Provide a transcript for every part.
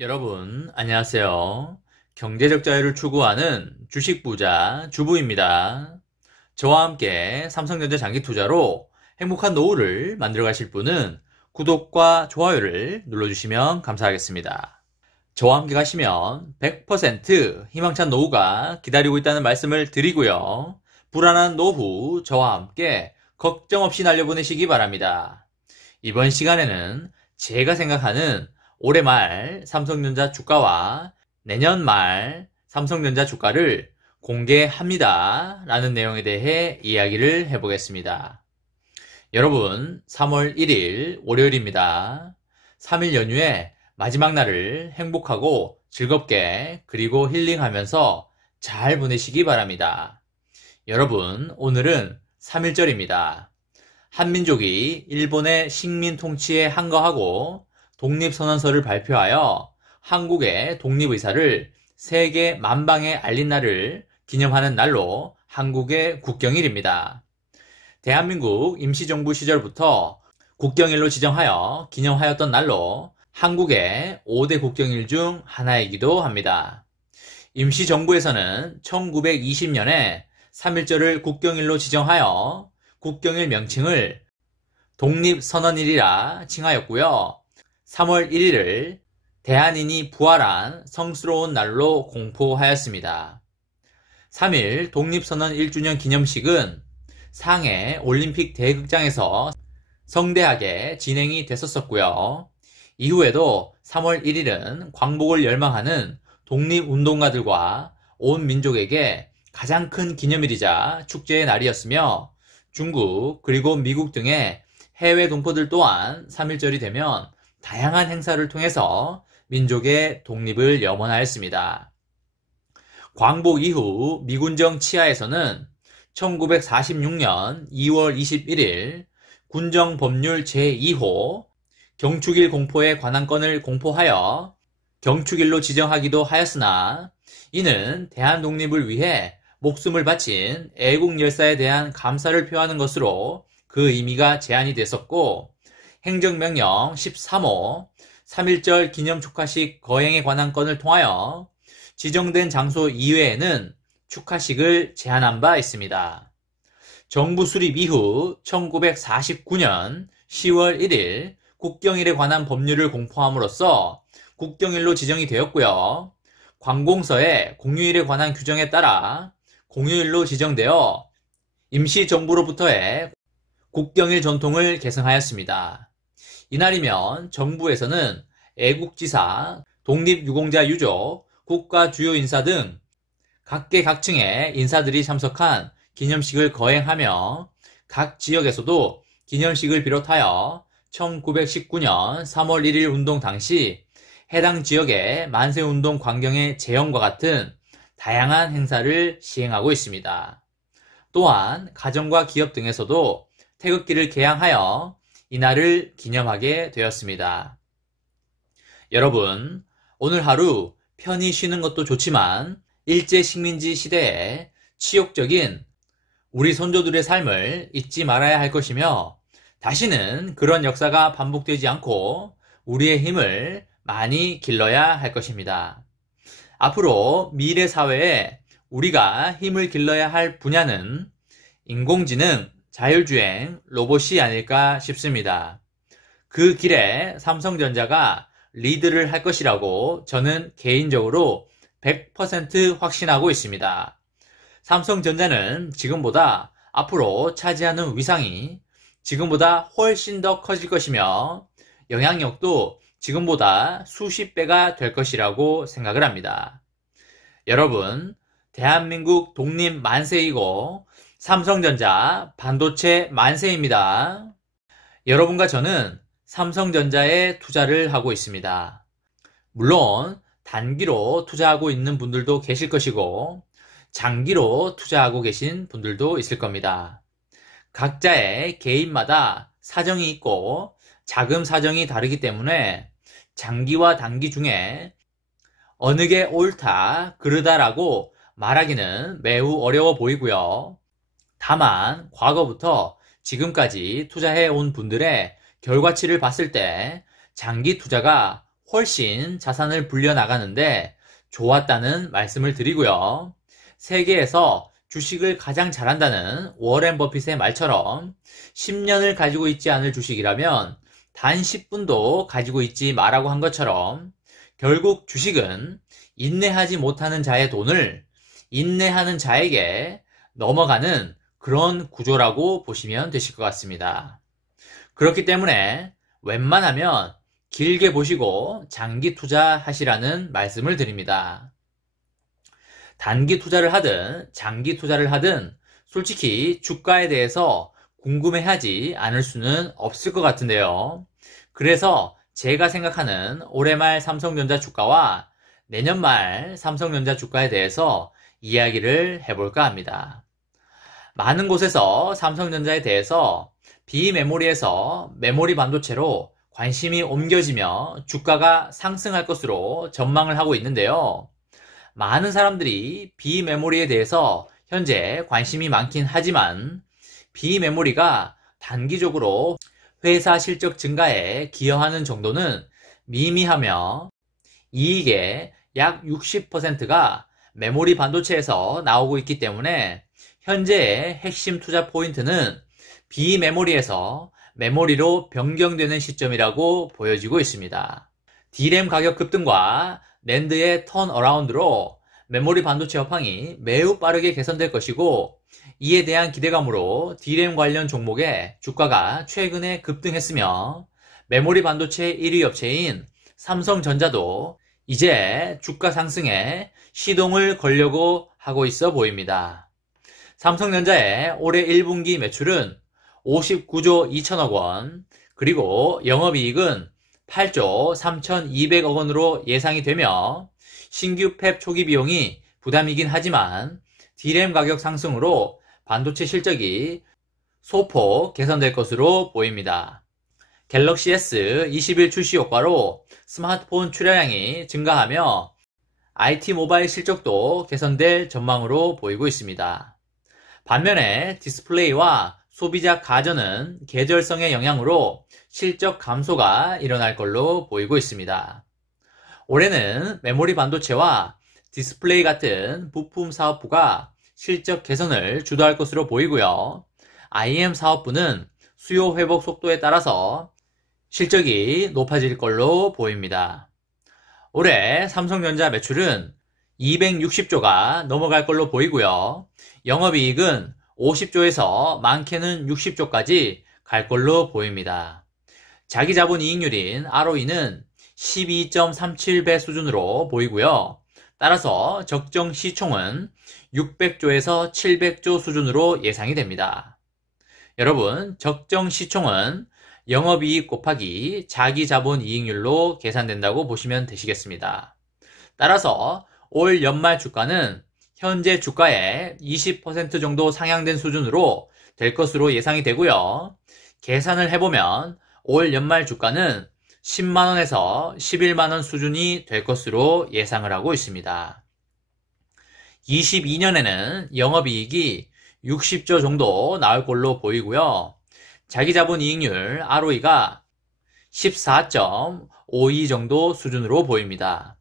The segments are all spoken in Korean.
여러분, 안녕하세요. 경제적 자유를 추구하는 주식부자 주부입니다. 저와 함께 삼성전자 장기 투자로 행복한 노후를 만들어 가실 분은 구독과 좋아요를 눌러주시면 감사하겠습니다. 저와 함께 가시면 100% 희망찬 노후가 기다리고 있다는 말씀을 드리고요. 불안한 노후 저와 함께 걱정 없이 날려보내시기 바랍니다. 이번 시간에는 제가 생각하는 올해 말 삼성전자 주가와 내년 말 삼성전자 주가를 공개합니다. 라는 내용에 대해 이야기를 해보겠습니다. 여러분, 3월 1일 월요일입니다. 3일 연휴의 마지막 날을 행복하고 즐겁게 그리고 힐링하면서 잘 보내시기 바랍니다. 여러분, 오늘은 3.1절입니다. 한민족이 일본의 식민 통치에 항거하고 독립선언서를 발표하여 한국의 독립의사를 세계 만방에 알린 날을 기념하는 날로 한국의 국경일입니다. 대한민국 임시정부 시절부터 국경일로 지정하여 기념하였던 날로 한국의 5대 국경일 중 하나이기도 합니다. 임시정부에서는 1920년에 3.1절을 국경일로 지정하여 국경일 명칭을 독립선언일이라 칭하였고요. 3월 1일을 대한인이 부활한 성스러운 날로 공포하였습니다. 3일 독립선언 1주년 기념식은 상해 올림픽 대극장에서 성대하게 진행이 됐었고요. 이후에도 3월 1일은 광복을 열망하는 독립운동가들과 온 민족에게 가장 큰 기념일이자 축제의 날이었으며 중국 그리고 미국 등의 해외 동포들 또한 3.1절이 되면 다양한 행사를 통해서 민족의 독립을 염원하였습니다. 광복 이후 미군정 치하에서는 1946년 2월 21일 군정법률 제2호 경축일 공포에 관한 건을 공포하여 경축일로 지정하기도 하였으나 이는 대한독립을 위해 목숨을 바친 애국열사에 대한 감사를 표하는 것으로 그 의미가 제한이 됐었고 행정명령 13호 3.1절 기념축하식 거행에 관한 건을 통하여 지정된 장소 이외에는 축하식을 제한한 바 있습니다. 정부 수립 이후 1949년 10월 1일 국경일에 관한 법률을 공포함으로써 국경일로 지정이 되었고요. 관공서의 공휴일에 관한 규정에 따라 공휴일로 지정되어 임시정부로부터의 국경일 전통을 계승하였습니다. 이날이면 정부에서는 애국지사, 독립유공자 유족, 국가 주요 인사 등 각계각층의 인사들이 참석한 기념식을 거행하며 각 지역에서도 기념식을 비롯하여 1919년 3월 1일 운동 당시 해당 지역의 만세운동 광경의 재현과 같은 다양한 행사를 시행하고 있습니다. 또한 가정과 기업 등에서도 태극기를 개양하여 이날을 기념하게 되었습니다. 여러분, 오늘 하루 편히 쉬는 것도 좋지만 일제식민지 시대의 치욕적인 우리 선조들의 삶을 잊지 말아야 할 것이며 다시는 그런 역사가 반복되지 않고 우리의 힘을 많이 길러야 할 것입니다. 앞으로 미래 사회에 우리가 힘을 길러야 할 분야는 인공지능, 자율주행, 로봇이 아닐까 싶습니다. 그 길에 삼성전자가 리드를 할 것이라고 저는 개인적으로 100% 확신하고 있습니다. 삼성전자는 지금보다 앞으로 차지하는 위상이 지금보다 훨씬 더 커질 것이며 영향력도 지금보다 수십 배가 될 것이라고 생각을 합니다. 여러분, 대한민국 독립 만세이고 삼성전자 반도체 만세입니다. 여러분과 저는 삼성전자에 투자를 하고 있습니다. 물론 단기로 투자하고 있는 분들도 계실 것이고 장기로 투자하고 계신 분들도 있을 겁니다. 각자의 개인마다 사정이 있고 자금 사정이 다르기 때문에 장기와 단기 중에 어느 게 옳다, 그르다라고 말하기는 매우 어려워 보이고요. 다만 과거부터 지금까지 투자해 온 분들의 결과치를 봤을 때 장기 투자가 훨씬 자산을 불려나가는데 좋았다는 말씀을 드리고요. 세계에서 주식을 가장 잘한다는 워렌 버핏의 말처럼 10년을 가지고 있지 않을 주식이라면 단 10분도 가지고 있지 마라고 한 것처럼 결국 주식은 인내하지 못하는 자의 돈을 인내하는 자에게 넘어가는 그런 구조라고 보시면 되실 것 같습니다. 그렇기 때문에 웬만하면 길게 보시고 장기 투자하시라는 말씀을 드립니다. 단기 투자를 하든 장기 투자를 하든 솔직히 주가에 대해서 궁금해하지 않을 수는 없을 것 같은데요. 그래서 제가 생각하는 올해 말 삼성전자 주가와 내년 말 삼성전자 주가에 대해서 이야기를 해볼까 합니다. 많은 곳에서 삼성전자에 대해서 비메모리에서 메모리 반도체로 관심이 옮겨지며 주가가 상승할 것으로 전망을 하고 있는데요. 많은 사람들이 비메모리에 대해서 현재 관심이 많긴 하지만 비메모리가 단기적으로 회사 실적 증가에 기여하는 정도는 미미하며 이익의 약 60%가 메모리 반도체에서 나오고 있기 때문에 현재의 핵심 투자 포인트는 비메모리에서 메모리로 변경되는 시점이라고 보여지고 있습니다. D램 가격 급등과 낸드의 턴어라운드로 메모리 반도체 업황이 매우 빠르게 개선될 것이고 이에 대한 기대감으로 D램 관련 종목의 주가가 최근에 급등했으며 메모리 반도체 1위 업체인 삼성전자도 이제 주가 상승에 시동을 걸려고 하고 있어 보입니다. 삼성전자의 올해 1분기 매출은 59조 2천억 원, 그리고 영업이익은 8조 3,200억 원으로 예상이 되며 신규 팹 초기 비용이 부담이긴 하지만 D램 가격 상승으로 반도체 실적이 소폭 개선될 것으로 보입니다. 갤럭시 S21 출시 효과로 스마트폰 출하량이 증가하며 IT 모바일 실적도 개선될 전망으로 보이고 있습니다. 반면에 디스플레이와 소비자 가전은 계절성의 영향으로 실적 감소가 일어날 걸로 보이고 있습니다. 올해는 메모리 반도체와 디스플레이 같은 부품 사업부가 실적 개선을 주도할 것으로 보이고요. IM 사업부는 수요 회복 속도에 따라서 실적이 높아질 걸로 보입니다. 올해 삼성전자 매출은 260조가 넘어갈 걸로 보이고요. 영업이익은 50조에서 많게는 60조까지 갈 걸로 보입니다. 자기자본이익률인 ROE는 12.37배 수준으로 보이고요. 따라서 적정 시총은 600조에서 700조 수준으로 예상이 됩니다. 여러분, 적정 시총은 영업이익 곱하기 자기자본이익률로 계산된다고 보시면 되시겠습니다. 따라서 올 연말 주가는 현재 주가의 20% 정도 상향된 수준으로 될 것으로 예상이 되고요. 계산을 해보면 올 연말 주가는 10만원에서 11만원 수준이 될 것으로 예상을 하고 있습니다. 22년에는 영업이익이 60조 정도 나올 걸로 보이고요. 자기자본이익률 ROE가 14.52 정도 수준으로 보입니다.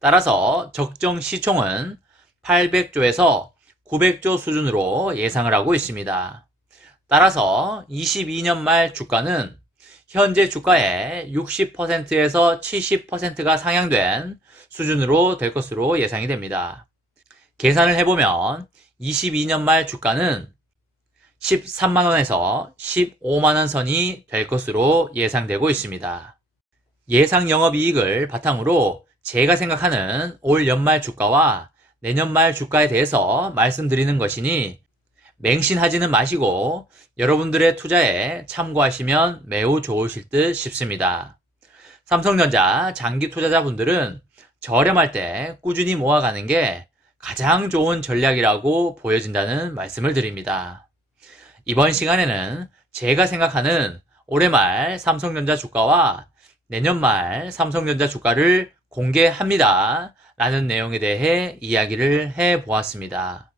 따라서 적정 시총은 800조에서 900조 수준으로 예상을 하고 있습니다. 따라서 22년 말 주가는 현재 주가의 60%에서 70%가 상향된 수준으로 될 것으로 예상이 됩니다. 계산을 해보면 22년 말 주가는 13만원에서 15만원 선이 될 것으로 예상되고 있습니다. 예상 영업이익을 바탕으로 제가 생각하는 올 연말 주가와 내년 말 주가에 대해서 말씀드리는 것이니 맹신하지는 마시고 여러분들의 투자에 참고하시면 매우 좋으실 듯 싶습니다. 삼성전자 장기 투자자분들은 저렴할 때 꾸준히 모아가는 게 가장 좋은 전략이라고 보여진다는 말씀을 드립니다. 이번 시간에는 제가 생각하는 올해 말 삼성전자 주가와 내년 말 삼성전자 주가를 공개합니다. 라는 내용에 대해 이야기를 해보았습니다.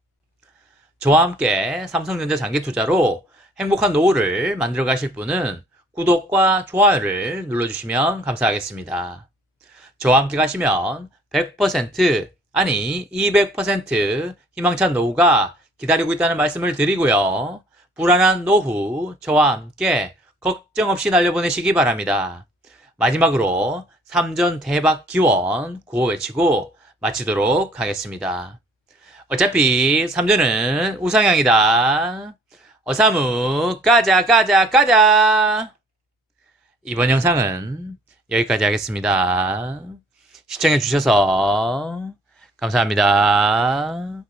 저와 함께 삼성전자 장기 투자로 행복한 노후를 만들어 가실 분은 구독과 좋아요를 눌러주시면 감사하겠습니다. 저와 함께 가시면 100% 아니 200% 희망찬 노후가 기다리고 있다는 말씀을 드리고요. 불안한 노후 저와 함께 걱정 없이 날려보내시기 바랍니다. 마지막으로 3전 대박 기원 구호 외치고 마치도록 하겠습니다. 어차피 3전은 우상향이다. 어사무 까자 까자 까자. 이번 영상은 여기까지 하겠습니다. 시청해주셔서 감사합니다.